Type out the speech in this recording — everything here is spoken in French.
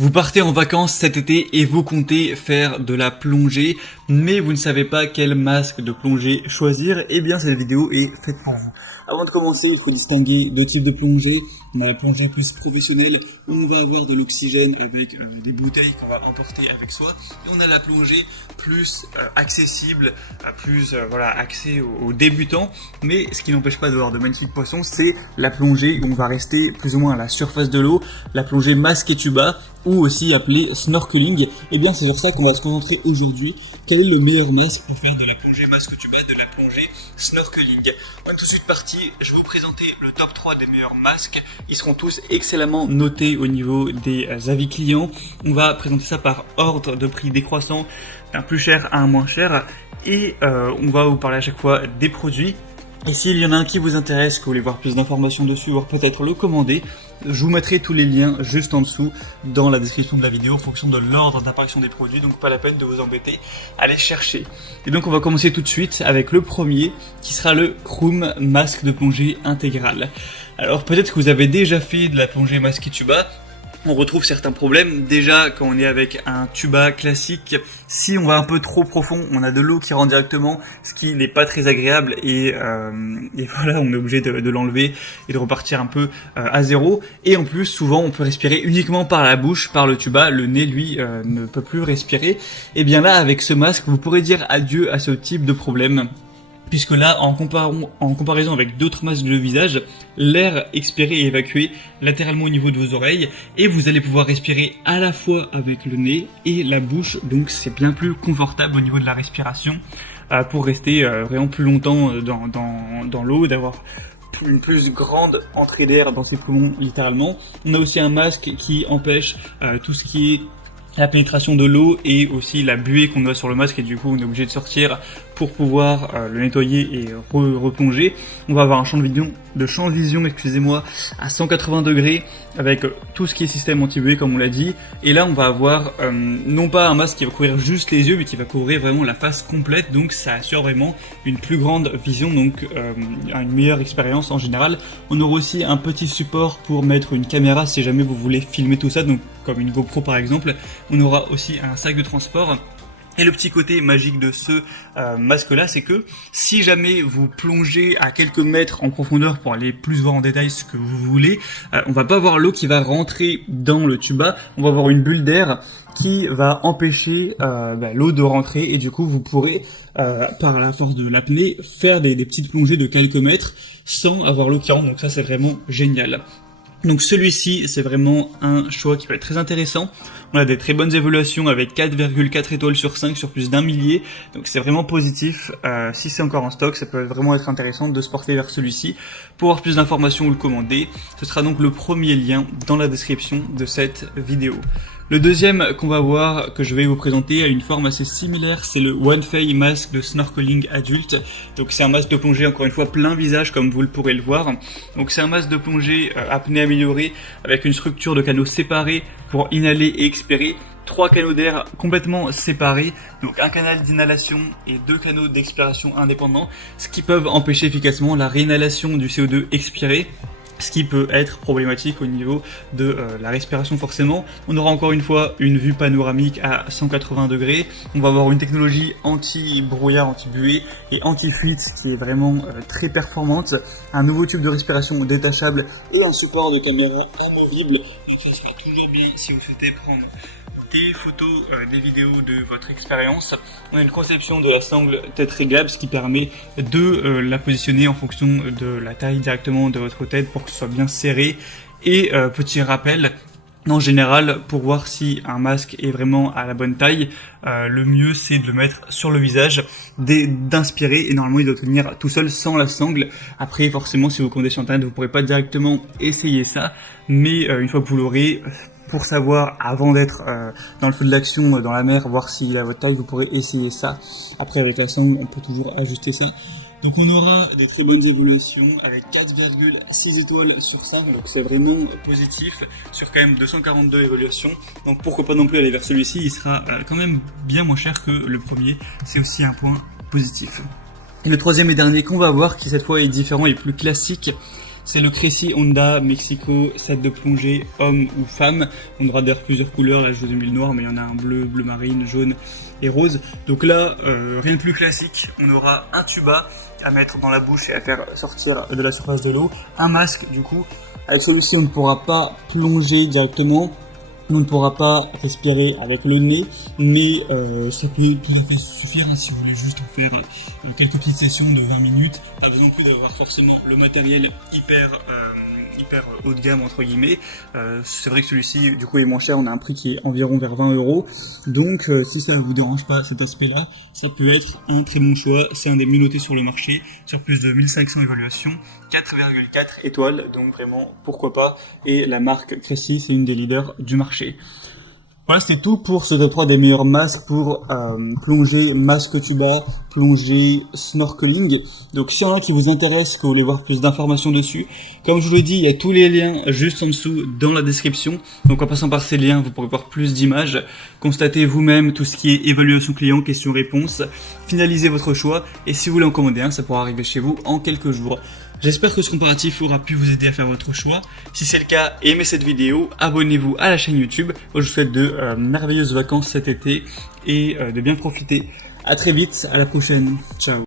Vous partez en vacances cet été et vous comptez faire de la plongée, mais vous ne savez pas quel masque de plongée choisir. Eh bien, cette vidéo est faite pour vous. Avant de commencer, il faut distinguer deux types de plongée. On a la plongée plus professionnelle où on va avoir de l'oxygène avec des bouteilles qu'on va emporter avec soi. Et on a la plongée plus accessible, plus axée aux débutants. Mais ce qui n'empêche pas d'avoir de magnifiques poissons, c'est la plongée où on va rester plus ou moins à la surface de l'eau, la plongée masque et tuba, ou aussi appelée snorkeling. Et bien c'est sur ça qu'on va se concentrer aujourd'hui. Quel est le meilleur masque pour faire de la plongée masque tuba, de la plongée snorkeling? On est tout de suite parti, je vais vous présenter le top 3 des meilleurs masques. Ils seront tous excellemment notés au niveau des avis clients. On va présenter ça par ordre de prix décroissant, d'un plus cher à un moins cher. Et on va vous parler à chaque fois des produits. Et s'il y en a un qui vous intéresse, que vous voulez voir plus d'informations dessus, voire peut-être le commander, je vous mettrai tous les liens juste en dessous dans la description de la vidéo en fonction de l'ordre d'apparition des produits, donc pas la peine de vous embêter à les chercher. Et donc on va commencer tout de suite avec le premier qui sera le Kroom masque de plongée intégral. Alors peut-être que vous avez déjà fait de la plongée masque et tuba. On retrouve certains problèmes. Déjà, quand on est avec un tuba classique, si on va un peu trop profond, on a de l'eau qui rentre directement, ce qui n'est pas très agréable et voilà, on est obligé de l'enlever et de repartir un peu à zéro. Et en plus, souvent, on peut respirer uniquement par la bouche, par le tuba. Le nez, lui, ne peut plus respirer. Et bien là, avec ce masque, vous pourrez dire adieu à ce type de problème. Puisque là, en comparaison avec d'autres masques de visage, l'air expiré est évacué latéralement au niveau de vos oreilles et vous allez pouvoir respirer à la fois avec le nez et la bouche, donc c'est bien plus confortable au niveau de la respiration pour rester vraiment plus longtemps dans l'eau, d'avoir une plus grande entrée d'air dans ses poumons littéralement. On a aussi un masque qui empêche tout ce qui est la pénétration de l'eau et aussi la buée qu'on a sur le masque et du coup on est obligé de sortir pour pouvoir le nettoyer et replonger. On va avoir un champ de vision, à 180 degrés avec tout ce qui est système anti-buée comme on l'a dit. Et là on va avoir non pas un masque qui va couvrir juste les yeux mais qui va couvrir vraiment la face complète, donc ça assure vraiment une plus grande vision, donc une meilleure expérience en général. On aura aussi un petit support pour mettre une caméra si jamais vous voulez filmer tout ça, donc comme une GoPro par exemple. On aura aussi un sac de transport. Et le petit côté magique de ce masque-là, c'est que si jamais vous plongez à quelques mètres en profondeur pour aller plus voir en détail ce que vous voulez, on va pas avoir l'eau qui va rentrer dans le tuba, on va avoir une bulle d'air qui va empêcher l'eau de rentrer et du coup vous pourrez, par la force de l'apnée, faire des petites plongées de quelques mètres sans avoir l'eau qui rentre, donc ça c'est vraiment génial. Donc celui-ci, c'est vraiment un choix qui peut être très intéressant. On a des très bonnes évaluations avec 4,4 étoiles sur 5 sur plus d'un millier. Donc c'est vraiment positif. Si c'est encore en stock, ça peut vraiment être intéressant de se porter vers celui-ci. Pour avoir plus d'informations ou le commander, ce sera donc le premier lien dans la description de cette vidéo. Le deuxième qu'on va voir, que je vais vous présenter, a une forme assez similaire, c'est le OneFey masque de snorkeling adulte. Donc c'est un masque de plongée, encore une fois, plein visage comme vous le pourrez le voir. Donc c'est un masque de plongée apnée améliorée avec une structure de canaux séparés pour inhaler et expirer. 3 canaux d'air complètement séparés, donc un canal d'inhalation et 2 canaux d'expiration indépendants, ce qui peuvent empêcher efficacement la réinhalation du CO2 expiré, ce qui peut être problématique au niveau de la respiration forcément. On aura encore une fois une vue panoramique à 180 degrés. On va avoir une technologie anti-brouillard, anti-buée et anti-fuite qui est vraiment très performante. Un nouveau tube de respiration détachable et un support de caméra amovible. Donc ça sera toujours bien si vous souhaitez prendre des photos, des vidéos de votre expérience. On a une conception de la sangle tête réglable, ce qui permet de la positionner en fonction de la taille directement de votre tête pour que ce soit bien serré. Et petit rappel, en général, pour voir si un masque est vraiment à la bonne taille, le mieux c'est de le mettre sur le visage, d'inspirer, et normalement il doit tenir tout seul sans la sangle. Après forcément si vous commandez sur internet vous pourrez pas directement essayer ça, mais une fois que vous l'aurez, pour savoir, avant d'être dans le feu de l'action, dans la mer, voir s'il est à votre taille, vous pourrez essayer ça. Après, avec la sangle, on peut toujours ajuster ça. Donc on aura des très bonnes évaluations avec 4,6 étoiles sur 5, donc c'est vraiment positif sur quand même 242 évaluations. Donc pourquoi pas non plus aller vers celui-ci, il sera quand même bien moins cher que le premier, c'est aussi un point positif. Et le troisième et dernier qu'on va voir, qui cette fois est différent et plus classique, C'est le Crécy Honda Mexico set de plongée homme ou femme. On aura d'ailleurs plusieurs couleurs, là je vous ai mis le noir mais il y en a un bleu, bleu marine, jaune et rose. Donc là, rien de plus classique, on aura un tuba à mettre dans la bouche et à faire sortir de la surface de l'eau, un masque du coup. Avec celui-ci on ne pourra pas plonger directement, on ne pourra pas respirer avec le nez, mais ça peut tout à fait suffire si vous voulez juste en faire quelques petites sessions de 20 minutes. Pas besoin non plus d'avoir forcément le matériel hyper haut de gamme entre guillemets. C'est vrai que celui-ci du coup est moins cher, on a un prix qui est environ vers 20 €. Donc si ça ne vous dérange pas cet aspect-là, ça peut être un très bon choix. C'est un des mieux notés sur le marché, sur plus de 1500 évaluations, 4,4 étoiles, donc vraiment pourquoi pas. Et la marque Crécy, c'est une des leaders du marché. Voilà, c'était tout pour ce top 3 des meilleurs masques pour plongée, masque tuba, plongée, snorkeling. Donc s'il y en a qui vous intéressent, que vous voulez voir plus d'informations dessus, comme je vous l'ai dit, il y a tous les liens juste en dessous dans la description. Donc en passant par ces liens, vous pourrez voir plus d'images, constatez vous-même tout ce qui est évaluation client, questions-réponses, finalisez votre choix et si vous voulez en commander un, ça pourra arriver chez vous en quelques jours. J'espère que ce comparatif aura pu vous aider à faire votre choix. Si c'est le cas, aimez cette vidéo, abonnez-vous à la chaîne YouTube. Je vous souhaite de merveilleuses vacances cet été et de bien profiter. À très vite, à la prochaine. Ciao.